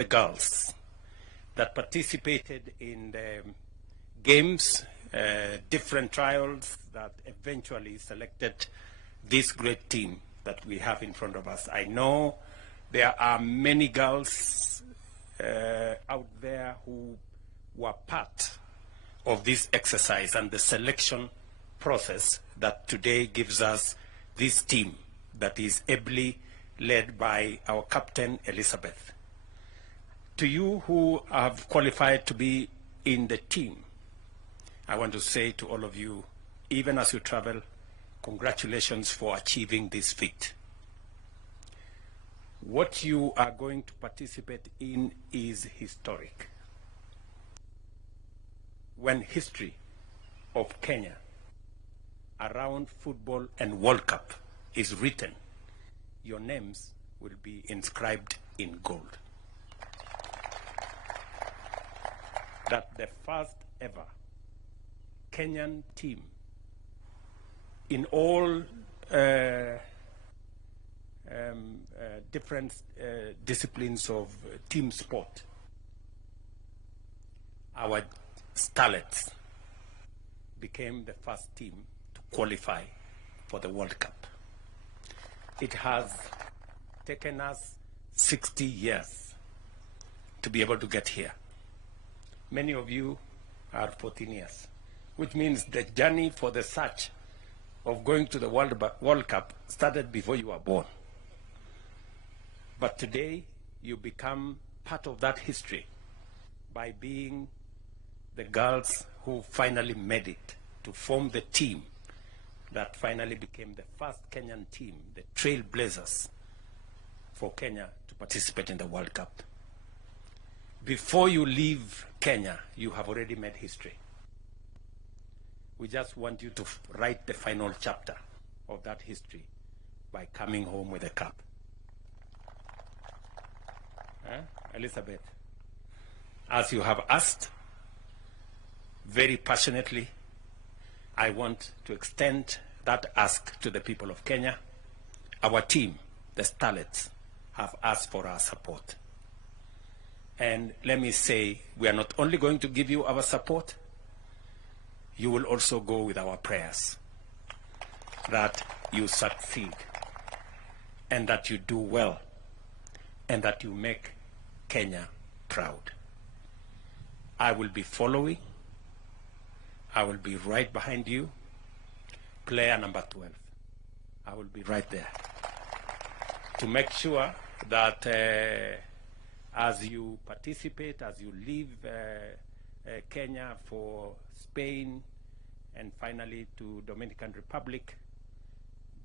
the girls that participated in the games, different trials that eventually selected this great team that we have in front of us. I know there are many girls out there who were part of this exercise and the selection process that today gives us this team that is ably led by our captain, Elizabeth. To you who have qualified to be in the team, I want to say to all of you, even as you travel, congratulations for achieving this feat. What you are going to participate in is historic. When history of Kenya around football and World Cup is written, your names will be inscribed in gold. That the first ever Kenyan team in all different disciplines of team sport, our starlets became the first team to qualify for the World Cup. It has taken us 60 years to be able to get here. Many of you are 14 years, which means the journey for the search of going to the World Cup started before you were born. But today, you become part of that history by being the girls who finally made it to form the team that finally became the first Kenyan team, the trailblazers for Kenya to participate in the World Cup. Before you leave Kenya, you have already made history. We just want you to write the final chapter of that history by coming home with a cup. Elizabeth, as you have asked very passionately, I want to extend that ask to the people of Kenya. Our team, the starlets, have asked for our support. And let me say, we are not only going to give you our support, you will also go with our prayers that you succeed and that you do well and that you make Kenya proud. I will be following. I will be right behind you. Player number 12. I will be right there to make sure that as you participate, as you leave Kenya for Spain and finally to Dominican Republic,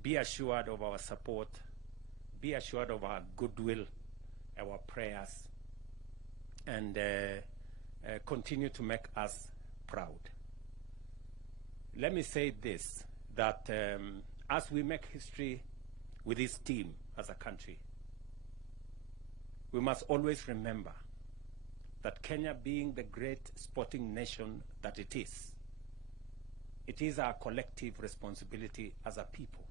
be assured of our support, be assured of our goodwill, our prayers, and continue to make us proud. Let me say this, that as we make history with this team as a country, we must always remember that Kenya, being the great sporting nation that it is our collective responsibility as a people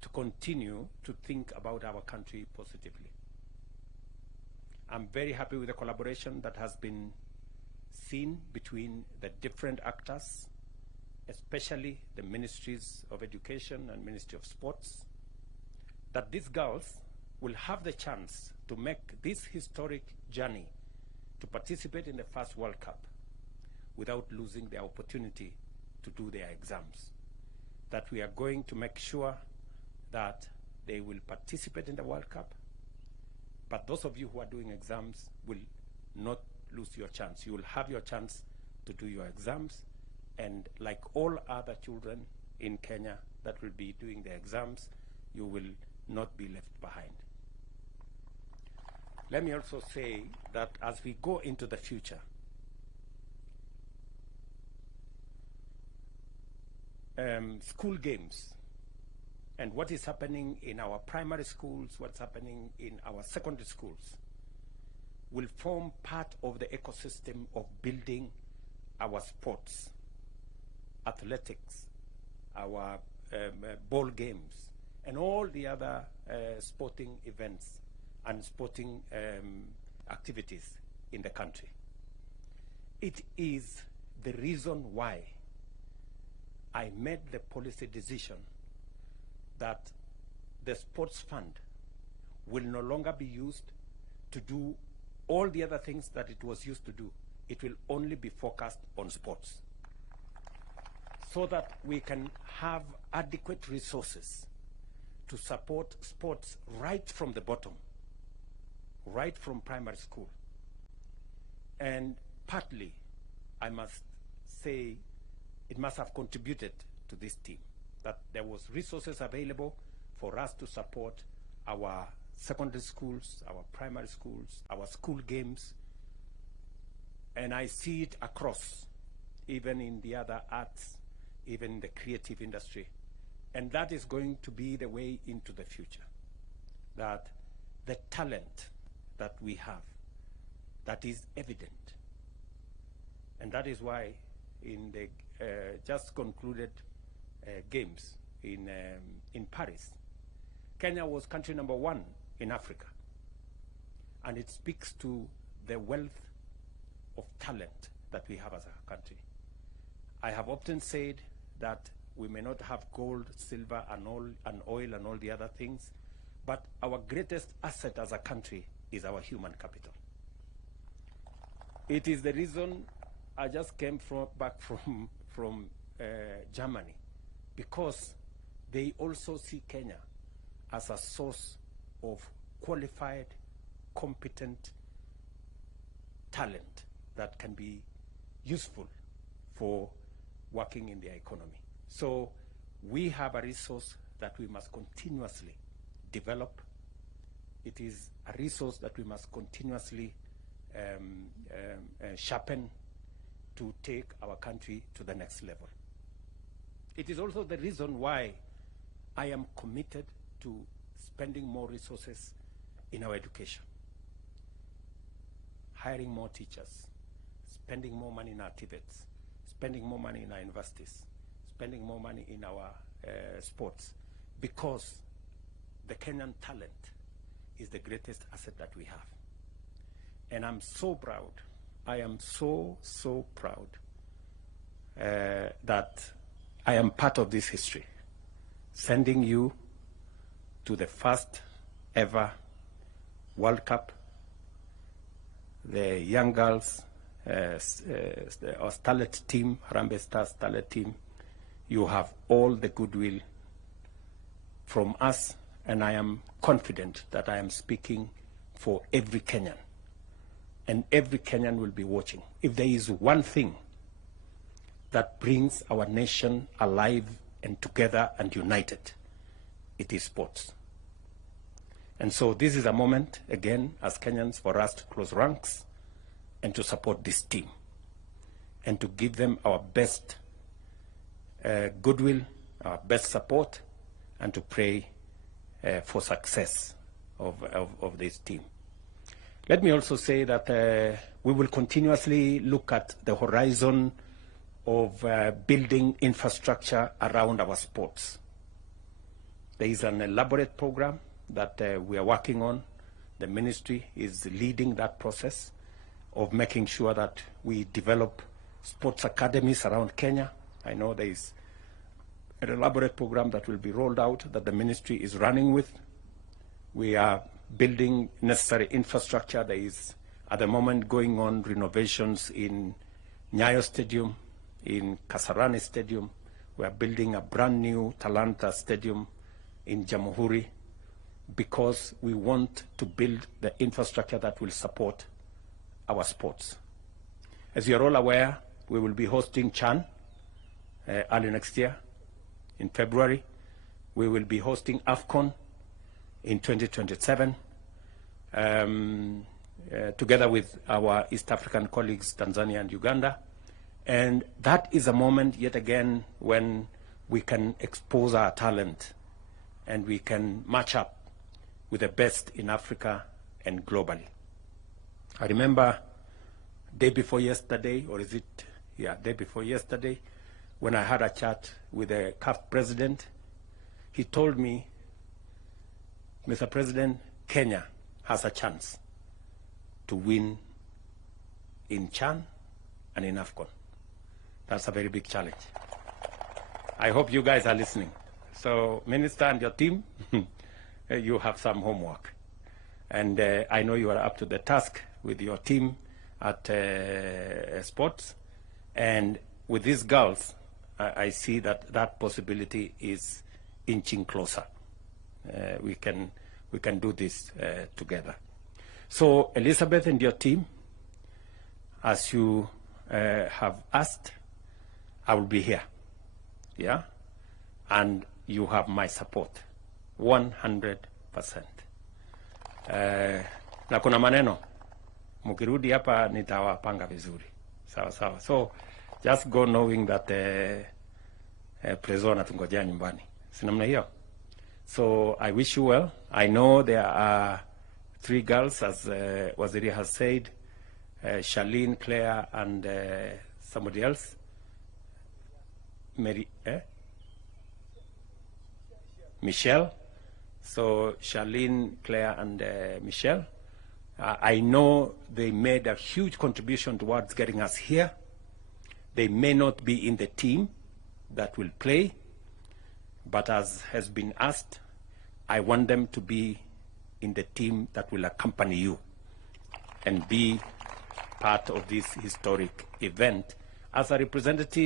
to continue to think about our country positively. I'm very happy with the collaboration that has been seen between the different actors, especially the Ministries of Education and Ministry of Sports, that these girls will have the chance to make this historic journey to participate in the first World Cup without losing the opportunity to do their exams. That we are going to make sure that they will participate in the World Cup, but those of you who are doing exams will not lose your chance. You will have your chance to do your exams, and like all other children in Kenya that will be doing their exams, you will not be left behind. Let me also say that as we go into the future, school games and what is happening in our primary schools, what's happening in our secondary schools, will form part of the ecosystem of building our sports, athletics, our ball games, and all the other sporting events and sporting activities in the country. It is the reason why I made the policy decision that the sports fund will no longer be used to do all the other things that it was used to do. It will only be focused on sports, so that we can have adequate resources to support sports right from the bottom, right from primary school. And partly, I must say, it must have contributed to this team, that there was resources available for us to support our secondary schools, our primary schools, our school games. And I see it across, even in the other arts, even in the creative industry. And that is going to be the way into the future, that the talent that we have, that is evident. And that is why in the just concluded games in Paris, Kenya was country number 1 in Africa. And it speaks to the wealth of talent that we have as a country. I have often said that we may not have gold, silver, and oil and all the other things, but our greatest asset as a country is our human capital. It is the reason I just came back from Germany, because they also see Kenya as a source of qualified, competent talent that can be useful for working in their economy. So we have a resource that we must continuously develop. It is a resource that we must continuously sharpen to take our country to the next level. It is also the reason why I am committed to spending more resources in our education, hiring more teachers, spending more money in our TVETs, spending more money in our universities, spending more money in our sports, because the Kenyan talent is the greatest asset that we have. And I'm so proud, I am so proud that I am part of this history, sending you to the first ever World Cup, the young girls, our starlet team, Harambee Stars starlet team. You have all the goodwill from us, and I am confident that I am speaking for every Kenyan, and every Kenyan will be watching. If there is one thing that brings our nation alive and together and united, it is sports. And so this is a moment, again, as Kenyans, for us to close ranks and to support this team and to give them our best goodwill, our best support, and to pray for success of this team. Let me also say that we will continuously look at the horizon of building infrastructure around our sports. There is an elaborate program that we are working on. The ministry is leading that process of making sure that we develop sports academies around Kenya. I know there is an elaborate program that will be rolled out that the ministry is running with. We are building necessary infrastructure. There is, at the moment, going on renovations in Nyayo Stadium, in Kasarani Stadium. We are building a brand new Talanta Stadium in Jamhuri, because we want to build the infrastructure that will support our sports. As you are all aware, we will be hosting CHAN early next year in February. We will be hosting AFCON in 2027, together with our East African colleagues, Tanzania and Uganda. And that is a moment, yet again, when we can expose our talent and we can match up with the best in Africa and globally. I remember day before yesterday, or is it, yeah, day before yesterday, when I had a chat with the CAF president. He told me, Mr. President, Kenya has a chance to win in Chan and in AFCON. That's a very big challenge. I hope you guys are listening. So, Minister and your team, you have some homework. And I know you are up to the task with your team at sports. And with these girls, I see that that possibility is inching closer. We can do this together. So, Elizabeth and your team, as you have asked, I will be here. Yeah? And you have my support. 100%. Na kuna maneno. Mukirudi hapa nitawapanga vizuri. Sawa sawa. So, just go knowing that Prezo anatungojea nyumbani. Sinamna hiyo? So, I wish you well. I know there are 3 girls, as Waziri has said, Charlene, Claire, and somebody else. Mary, Michelle. So Charlene, Claire, and Michelle. I know they made a huge contribution towards getting us here. They may not be in the team that will play, but as has been asked, I want them to be in the team that will accompany you and be part of this historic event as a representative